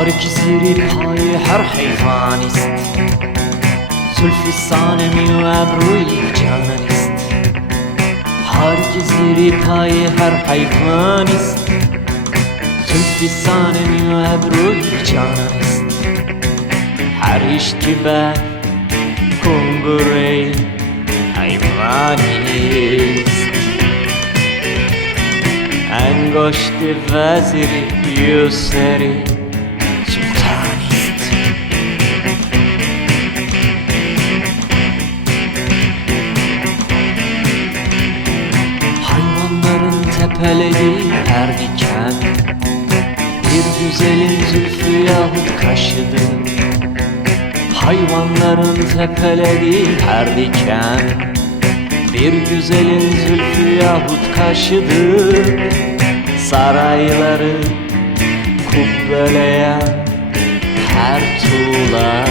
تارك زیر پای هر حیوانی است، زلف سانمی و ابروی جانان است. تارک زیر پای هر حیوانی است، زلف سانمی و ابروی جانان است. هر اشتباه کنگره حیوانی است. انگشت وزیر یوسری tepelediği her diken, bir güzelin zülfü yahut kaşıdı. Hayvanların tepelediği her diken, bir güzelin zülfü yahut kaşıdı. Sarayları kubbeleyen her tuğla,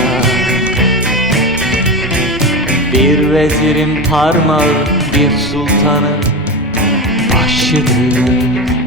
bir vezirin parmağı, bir sultanın başıdır.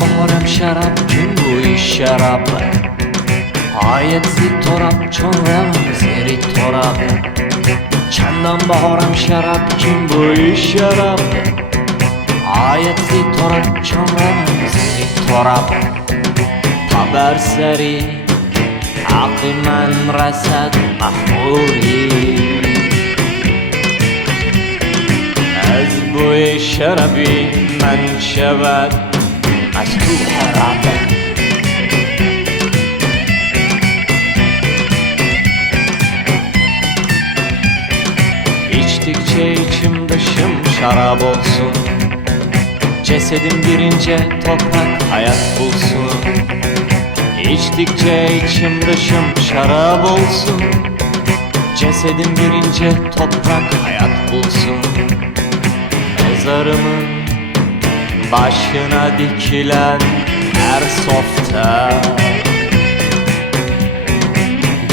Baharım şarap, kim bu iş şarap? Ayet torap, çon revan zeri torap. Çandan baharım şarap, kim bu iş şarap? Ayet torap, çon revan zeri torap. Haber seri, aqimen resed mahmuri. Ez bu iş şarabi men şevet از تو حرامه. İçtikçe içim dışım şarap olsun, cesedim girince toprak hayat bulsun. İçtikçe içim dışım şarap olsun, cesedim girince toprak hayat bulsun. Mezarımın başına dikilen her softa,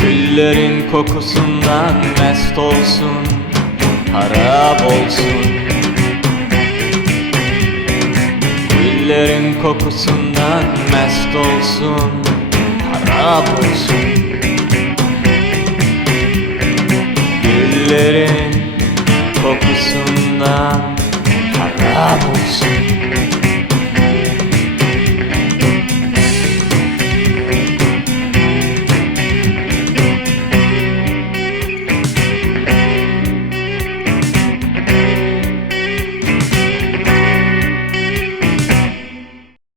güllerin kokusundan mest olsun, harap olsun. Güllerin kokusundan mest olsun, harap olsun. Güllerin kokusundan harap olsun.